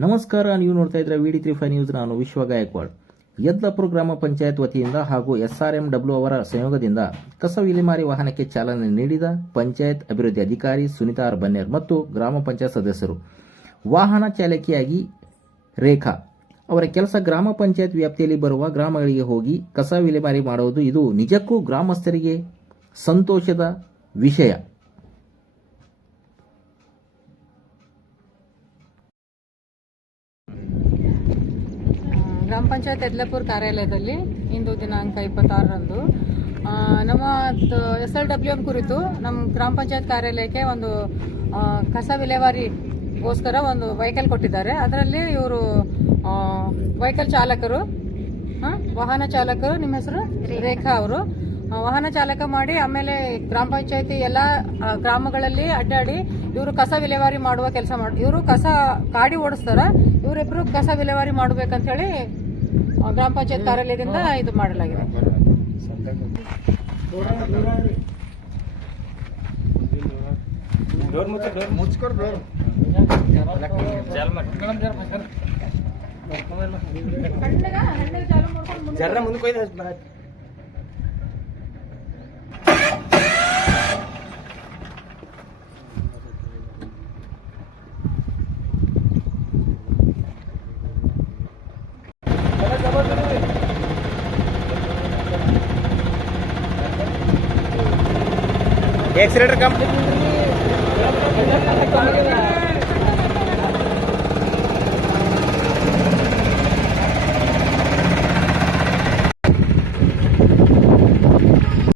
ನಮಸ್ಕಾರ, ನೀವು ನೋಡ್ತಾ ಇದ್ರೆ V D three five news, ನಾನು ವಿಶ್ವ ಗಾಯಕ್ವಾಡ್. ಯದ್ಲಾಪುರ ಗ್ರಾಮ ಪಂಚಾಯತ್ ವತಿಯಿಂದ ಹಾಗೂ ಎಸ್ಆರ್ಎಂ ಡಬ್ಲ್ಯೂ ಅವರ ಸಹಯೋಗದಿಂದ ಕಸ ವಿಲೇಮಾರಿ ವಾಹನಕ್ಕೆ ಚಾಲನೆ ನೀಡಿದ ಪಂಚಾಯತ್ ಅಭಿವೃದ್ಧಿ ಅಧಿಕಾರಿ ಸುನಿತಾ ಆರ್ ಬನ್ನೇರ್ ಮತ್ತು ಗ್ರಾಮ ಪಂಚಾಯತ್ ಸದಸ್ಯರು. ವಾಹನ ಚಾಲಕಿಯಾಗಿ ರೇಖಾ. ಅವರ ಕೆಲಸ ಗ್ರಾಮ ಪಂಚಾಯತ್ ವ್ಯಾಪ್ತಿಯಲ್ಲಿ ಬರುವ ಗ್ರಾಮಗಳಿಗೆ ಹೋಗಿ ಕಸ ವಿಲೇಮಾರಿ ಮಾಡುವುದು, ಇದು ನಿಜಕ್ಕೂ ಗ್ರಾಮಸ್ಥರಿಗೆ ಸಂತೋಷದ ವಿಷಯ. ಗ್ರಾಮ ಪಂಚಾಯತ್ ಯದ್ಲಾಪುರ ಕಾರ್ಯಾಲಯದಲ್ಲಿ ಇಂದು ದಿನಾಂಕ ಇಪ್ಪತ್ತಾರರಂದು. ನಮ್ಮ ಎಸ್ ಎಲ್ ಡಬ್ಲ್ಯೂ ಎಂ ಕುರಿತು ನಮ್ಮ ಗ್ರಾಮ ಪಂಚಾಯತ್ ಕಾರ್ಯಾಲಯಕ್ಕೆ ಒಂದು ಕಸ ವಿಲೇವಾರಿಗೋಸ್ಕರ ಒಂದು ವೆಹಿಕಲ್ ಕೊಟ್ಟಿದ್ದಾರೆ. ಅದರಲ್ಲಿ ಇವರು ವೆಹಿಕಲ್ ಚಾಲಕರು ವಾಹನ ಚಾಲಕರು ನಿಮ್ಮ ಹೆಸರು? ರೇಖಾ ಅವರು. ವಾಹನ ಚಾಲಕ ಮಾಡಿ ಆಮೇಲೆ ಗ್ರಾಮ ಪಂಚಾಯತಿ ಎಲ್ಲ ಗ್ರಾಮಗಳಲ್ಲಿ ಅಡ್ಡಾಡಿ ಇವರು ಕಸ ವಿಲೇವಾರಿ ಮಾಡುವ ಕೆಲಸ ಮಾಡಿ ಇವರು ಕಸ ಗಾಡಿ ಓಡಿಸ್ತಾರ ಇವರಿಬ್ರು ಕಸ ವಿಲೇವಾರಿ ಮಾಡಬೇಕಂತ ಹೇಳಿ ಗ್ರಾಮ ಪಂಚಾಯತ್ ಕಾರ್ಯಾಲಯದಿಂದ ಇದು ಮಾಡಲಾಗಿದೆ. ಜರ ಮುಂದಕ್ಕೆ एक्सीटर कम